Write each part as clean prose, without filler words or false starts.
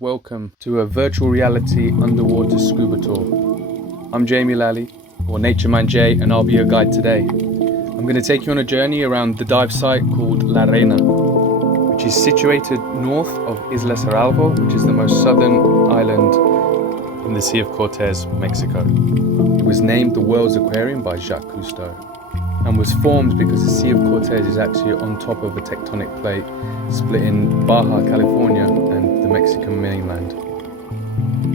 Welcome to a virtual reality underwater scuba tour. I'm Jamie Lally, or Nature Man J, and I'll be your guide today. I'm going to take you on a journey around the dive site called La Reina, which is situated north of Isla Cerralvo, which is the most southern island in the Sea of Cortez, Mexico. It was named the World's Aquarium by Jacques Cousteau, and was formed because the Sea of Cortez is actually on top of a tectonic plate splitting Baja California and the Mexican mainland.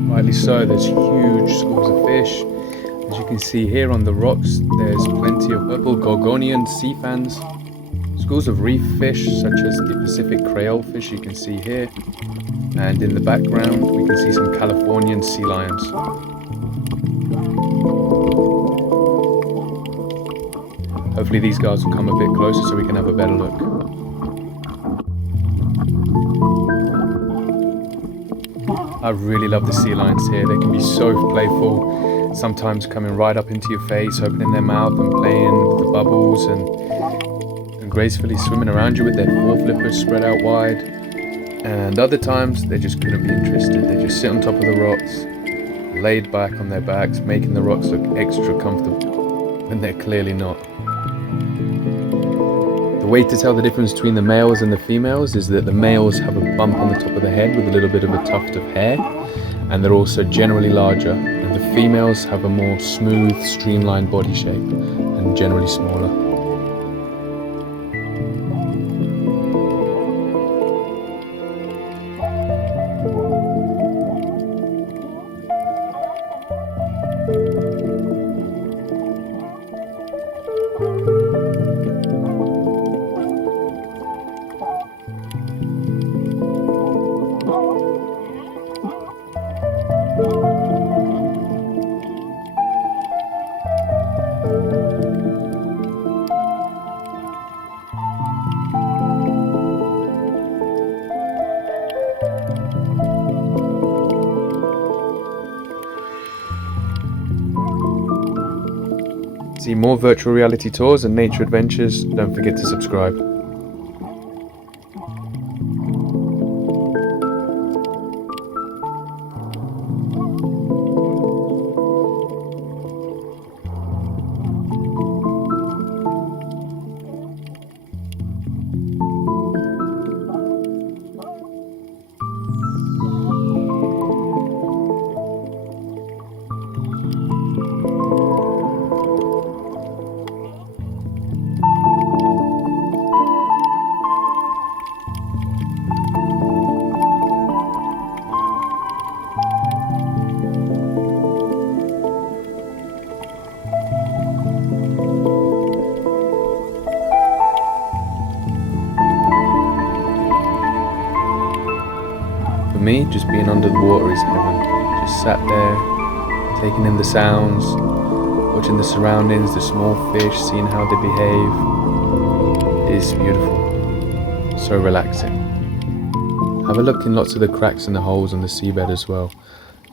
Rightly so, there's huge schools of fish. As you can see here on the rocks, there's plenty of purple gorgonian sea fans, schools of reef fish such as the Pacific Creole fish you can see here, and in the background we can see some Californian sea lions. Hopefully these guys will come a bit closer so we can have a better look. I really love the sea lions here. They can be so playful, sometimes coming right up into your face, opening their mouth and playing with the bubbles and gracefully swimming around you with their foreflippers spread out wide. And other times they just couldn't be interested. They just sit on top of the rocks, laid back on their backs, making the rocks look extra comfortable when they're clearly not. The way to tell the difference between the males and the females is that the males have a bump on the top of the head with a little bit of a tuft of hair, and they're also generally larger, and the females have a more smooth, streamlined body shape and generally smaller. See more virtual reality tours and nature adventures, don't forget to subscribe. For me, just being under the water is heaven. Just sat there, taking in the sounds, watching the surroundings, the small fish, seeing how they behave. It is beautiful, so relaxing. Have a look in lots of the cracks and the holes on the seabed as well.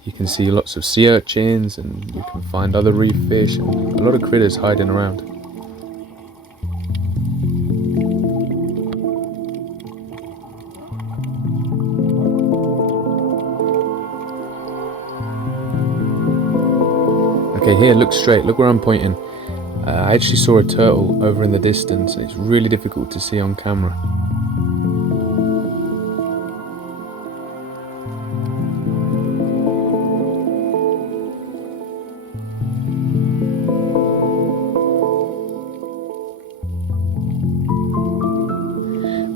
You can see lots of sea urchins, and you can find other reef fish and a lot of critters hiding around. Okay, here, look straight, look where I'm pointing. I actually saw a turtle over in the distance, and it's really difficult to see on camera.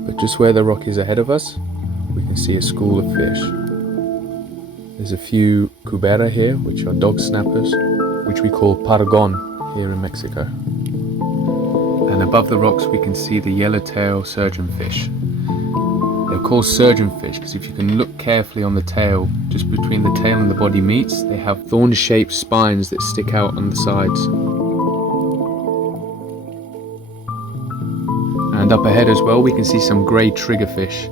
But just where the rock is ahead of us, we can see a school of fish. There's a few cubera here, which are dog snappers, which we call pargon here in Mexico. And above the rocks we can see the yellowtail surgeonfish. They're called surgeonfish because if you can look carefully on the tail, just between the tail and the body meets, they have thorn-shaped spines that stick out on the sides. And up ahead as well we can see some grey triggerfish.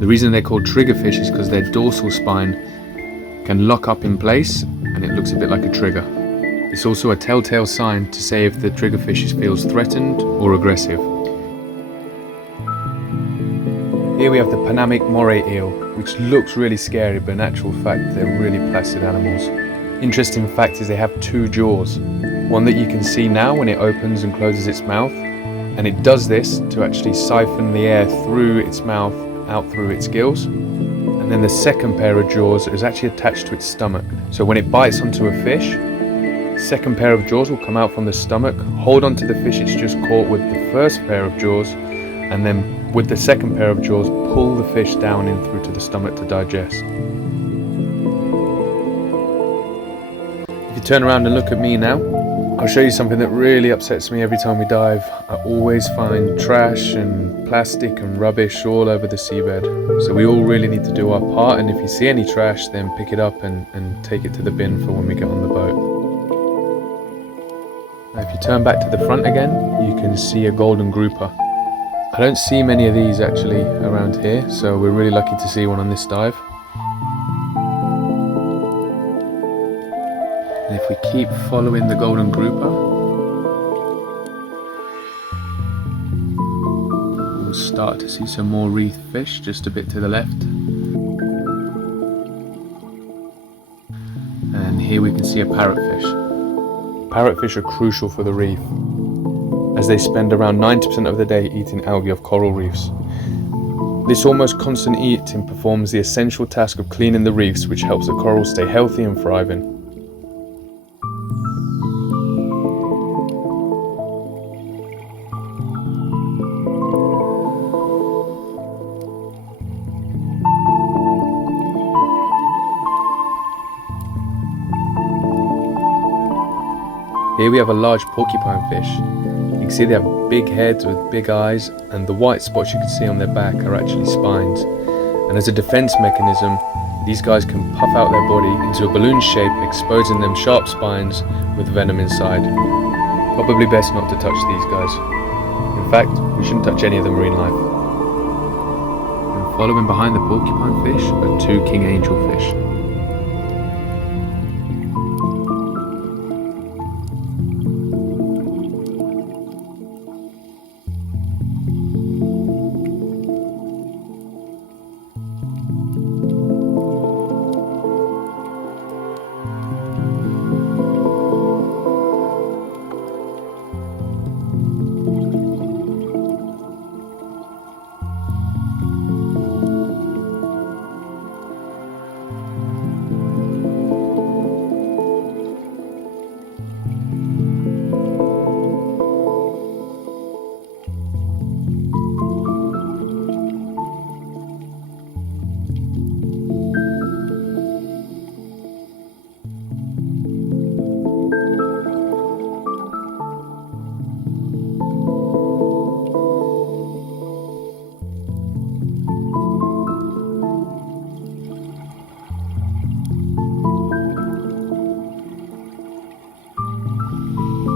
The reason they're called triggerfish is because their dorsal spine can lock up in place and it looks a bit like a trigger. It's also a telltale sign to say if the triggerfish feels threatened or aggressive. Here we have the Panamic Moray Eel, which looks really scary, but in actual fact they're really placid animals. Interesting fact is they have two jaws, one that you can see now when it opens and closes its mouth, and it does this to actually siphon the air through its mouth out through its gills. And then the second pair of jaws is actually attached to its stomach. So when it bites onto a fish, the second pair of jaws will come out from the stomach, hold onto the fish it's just caught with the first pair of jaws, and then with the second pair of jaws pull the fish down in through to the stomach to digest. If you turn around and look at me now, I'll show you something that really upsets me every time we dive. I always find trash and plastic and rubbish all over the seabed. So we all really need to do our part, and if you see any trash, then pick it up and take it to the bin for when we get on the boat. Now if you turn back to the front again, you can see a golden grouper. I don't see many of these actually around here, so we're really lucky to see one on this dive. And if we keep following the golden grouper, we'll start to see some more reef fish just a bit to the left. And here we can see a parrotfish. Parrotfish are crucial for the reef, as they spend around 90% of the day eating algae off coral reefs. This almost constant eating performs the essential task of cleaning the reefs, which helps the corals stay healthy and thriving. Here we have a large porcupine fish. You can see they have big heads with big eyes, and the white spots you can see on their back are actually spines. And as a defense mechanism, these guys can puff out their body into a balloon shape, exposing them sharp spines with venom inside. Probably best not to touch these guys. In fact, we shouldn't touch any of the marine life. And following behind the porcupine fish are two king angel fish.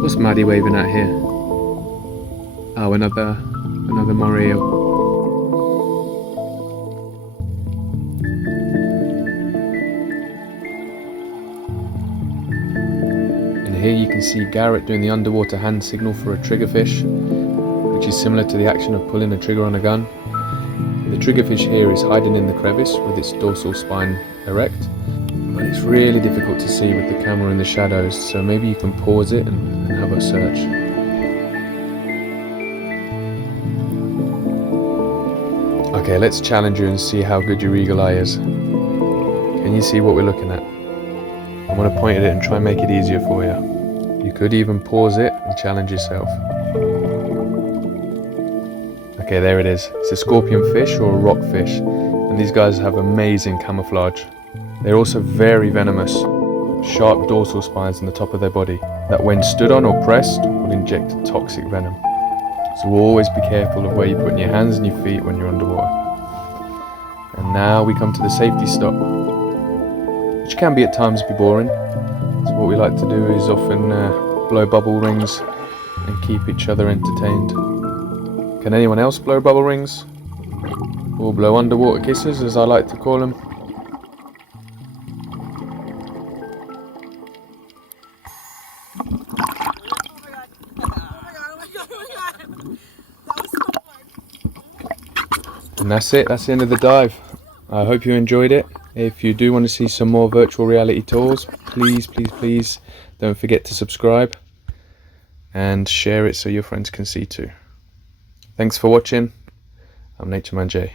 What's Maddie waving at here? Oh, another moray eel. And here you can see Garrett doing the underwater hand signal for a triggerfish, which is similar to the action of pulling a trigger on a gun. The triggerfish here is hiding in the crevice with its dorsal spine erect, but it's really difficult to see with the camera in the shadows, so maybe you can pause it and have a search. Okay, let's challenge you and see how good your eagle eye is. Can you see what we're looking at? I'm going to point at it and try and make it easier for you. You could even pause it and challenge yourself. Okay, there it is. It's a scorpionfish or a rockfish, and these guys have amazing camouflage. They're also very venomous, sharp dorsal spines in the top of their body that when stood on or pressed will inject toxic venom. So always be careful of where you're putting your hands and your feet when you're underwater. And now we come to the safety stop, which can be at times be boring. So what we like to do is often blow bubble rings and keep each other entertained. Can anyone else blow bubble rings? Or blow underwater kisses, as I like to call them? And And that's it, that's the end of the dive. I hope you enjoyed it. If you do want to see some more virtual reality tours, please don't forget to subscribe and share it so your friends can see too. Thanks for watching. I'm Nature Man Jay.